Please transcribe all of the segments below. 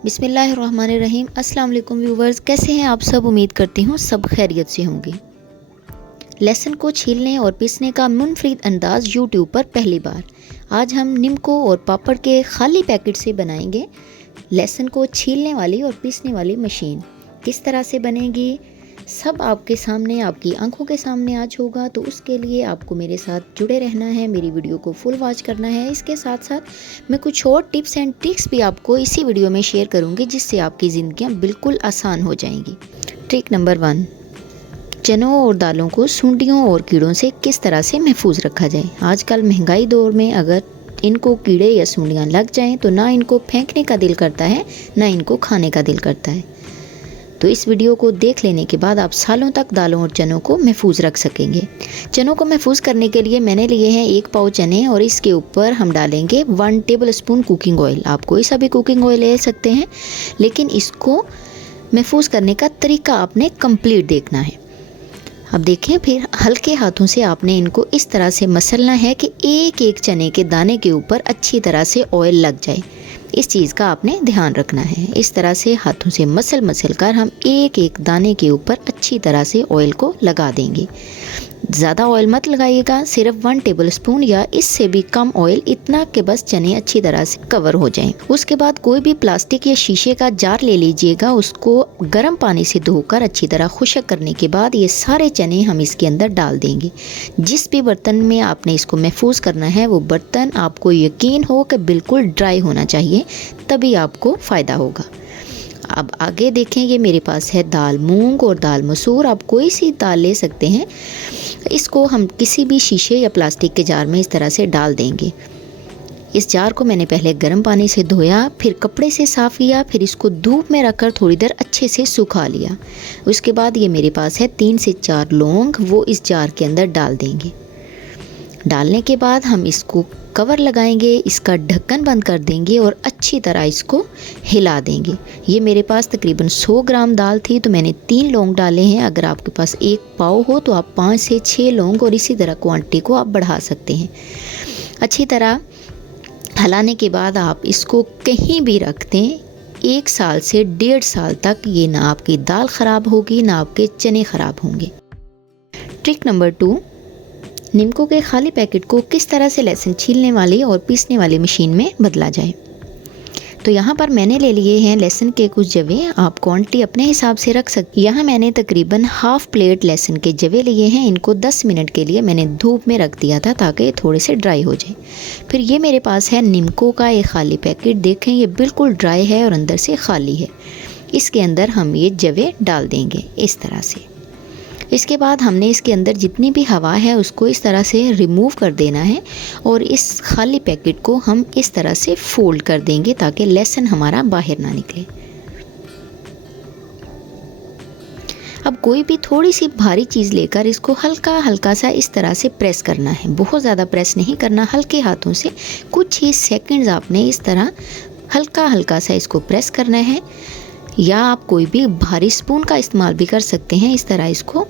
बिस्मिल्लाहिर्रहमानिर्रहीम। अस्सलाम वालेकुम व्यूवर्स, कैसे हैं आप सब? उम्मीद करती हूँ सब खैरियत से होंगे। लहसुन को छीलने और पीसने का मुनफरिद अंदाज यूट्यूब पर पहली बार। आज हम निम्को और पापड़ के खाली पैकेट से बनाएंगे लहसुन को छीलने वाली और पीसने वाली मशीन। किस तरह से बनेगी सब आपके सामने, आपकी आंखों के सामने आज होगा। तो उसके लिए आपको मेरे साथ जुड़े रहना है, मेरी वीडियो को फुल वॉच करना है। इसके साथ साथ मैं कुछ और टिप्स एंड ट्रिक्स भी आपको इसी वीडियो में शेयर करूंगी, जिससे आपकी ज़िंदगियां बिल्कुल आसान हो जाएंगी। ट्रिक नंबर 1, चनों और दालों को सूंडियों और कीड़ों से किस तरह से महफूज रखा जाए। आजकल महंगाई दौर में अगर इनको कीड़े या सूंडियाँ लग जाएं तो ना इनको फेंकने का दिल करता है, ना इनको खाने का दिल करता है। तो इस वीडियो को देख लेने के बाद आप सालों तक दालों और चनों को महफूज रख सकेंगे। चनों को महफूज करने के लिए मैंने लिए हैं 1 पाव चने और इसके ऊपर हम डालेंगे 1 टेबल स्पून कुकिंग ऑयल। आप कोई सा भी कुकिंग ऑयल ले सकते हैं, लेकिन इसको महफूज करने का तरीका आपने कंप्लीट देखना है। अब देखें, फिर हल्के हाथों से आपने इनको इस तरह से मसलना है कि एक एक चने के दाने के ऊपर अच्छी तरह से ऑयल लग जाए। इस चीज़ का आपने ध्यान रखना है। इस तरह से हाथों से मसल कर हम एक एक दाने के ऊपर अच्छी तरह से ऑयल को लगा देंगे। ज़्यादा ऑयल मत लगाइएगा, सिर्फ 1 टेबल स्पून या इससे भी कम ऑयल, इतना कि बस चने अच्छी तरह से कवर हो जाएं। उसके बाद कोई भी प्लास्टिक या शीशे का जार ले लीजिएगा, उसको गर्म पानी से धोकर अच्छी तरह खुश्क करने के बाद ये सारे चने हम इसके अंदर डाल देंगे। जिस भी बर्तन में आपने इसको महफूज करना है वो बर्तन आपको यकीन हो कि बिल्कुल ड्राई होना चाहिए, तभी आपको फ़ायदा होगा। अब आगे देखें, ये मेरे पास है दाल मूंग और दाल मसूर। आप कोई सी दाल ले सकते हैं। इसको हम किसी भी शीशे या प्लास्टिक के जार में इस तरह से डाल देंगे। इस जार को मैंने पहले गर्म पानी से धोया, फिर कपड़े से साफ़ किया, फिर इसको धूप में रखकर थोड़ी देर अच्छे से सुखा लिया। उसके बाद ये मेरे पास है 3 से 4 लौंग, वो इस जार के अंदर डाल देंगे। डालने के बाद हम इसको कवर लगाएंगे, इसका ढक्कन बंद कर देंगे और अच्छी तरह इसको हिला देंगे। ये मेरे पास तकरीबन 100 ग्राम दाल थी, तो मैंने 3 लौंग डाले हैं। अगर आपके पास 1 पाव हो तो आप 5 से 6 लौंग, और इसी तरह क्वांटिटी को आप बढ़ा सकते हैं। अच्छी तरह हिलाने के बाद आप इसको कहीं भी रख दें, 1 साल से 1.5 साल तक ये ना आपकी दाल ख़राब होगी, ना आपके चने ख़राब होंगे। ट्रिक नंबर 2, निम्को के खाली पैकेट को किस तरह से लहसुन छीलने वाली और पीसने वाली मशीन में बदला जाए। तो यहाँ पर मैंने ले लिए हैं लहसुन के कुछ जवे। आप क्वांटिटी अपने हिसाब से रख सकते। यहाँ मैंने तकरीबन हाफ प्लेट लहसुन के जवे लिए हैं। इनको 10 मिनट के लिए मैंने धूप में रख दिया था ताकि ये थोड़े से ड्राई हो जाए। फिर ये मेरे पास है निम्को का एक खाली पैकेट। देखें, ये बिल्कुल ड्राई है और अंदर से खाली है। इसके अंदर हम ये जवे डाल देंगे इस तरह से। इसके बाद हमने इसके अंदर जितनी भी हवा है उसको इस तरह से रिमूव कर देना है और इस खाली पैकेट को हम इस तरह से फोल्ड कर देंगे ताकि लहसुन हमारा बाहर ना निकले। अब कोई भी थोड़ी सी भारी चीज़ लेकर इसको हल्का हल्का सा इस तरह से प्रेस करना है। बहुत ज़्यादा प्रेस नहीं करना, हल्के हाथों से कुछ ही सेकंड्स आपने इस तरह हल्का हल्का सा इसको प्रेस करना है। या आप कोई भी भारी स्पून का इस्तेमाल भी कर सकते हैं। इस तरह इसको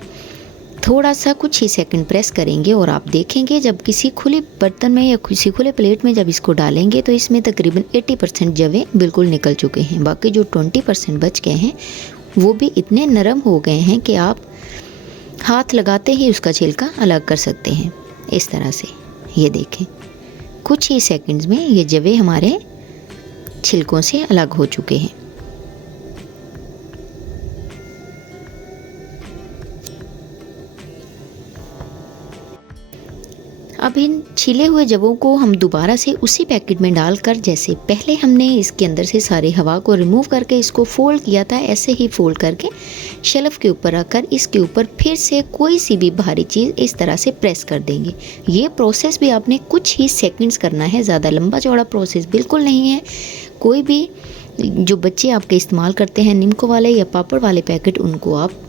थोड़ा सा कुछ ही सेकंड प्रेस करेंगे और आप देखेंगे जब किसी खुले बर्तन में या किसी खुले प्लेट में जब इसको डालेंगे तो इसमें तकरीबन 80% जवे बिल्कुल निकल चुके हैं। बाकी जो 20% बच गए हैं वो भी इतने नरम हो गए हैं कि आप हाथ लगाते ही उसका छिलका अलग कर सकते हैं इस तरह से। ये देखें, कुछ ही सेकंड्स में ये जवे हमारे छिलकों से अलग हो चुके हैं। अब इन छिले हुए जवों को हम दोबारा से उसी पैकेट में डालकर, जैसे पहले हमने इसके अंदर से सारी हवा को रिमूव करके इसको फोल्ड किया था, ऐसे ही फोल्ड करके शेल्फ के ऊपर रखकर इसके ऊपर फिर से कोई सी भी भारी चीज़ इस तरह से प्रेस कर देंगे। ये प्रोसेस भी आपने कुछ ही सेकंड्स करना है, ज़्यादा लंबा चौड़ा प्रोसेस बिल्कुल नहीं है। कोई भी जो बच्चे आपके इस्तेमाल करते हैं निम्को वाले या पापड़ वाले पैकेट, उनको आप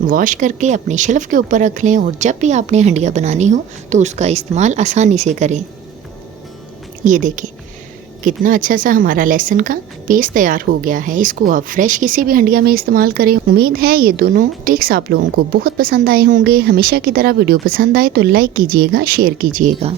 वॉश करके अपने शेल्फ के ऊपर रख लें और जब भी आपने हंडिया बनानी हो तो उसका इस्तेमाल आसानी से करें। ये देखें कितना अच्छा सा हमारा लहसुन का पेस्ट तैयार हो गया है। इसको आप फ्रेश किसी भी हंडिया में इस्तेमाल करें। उम्मीद है ये दोनों ट्रिक्स आप लोगों को बहुत पसंद आए होंगे। हमेशा की तरह वीडियो पसंद आए तो लाइक कीजिएगा, शेयर कीजिएगा।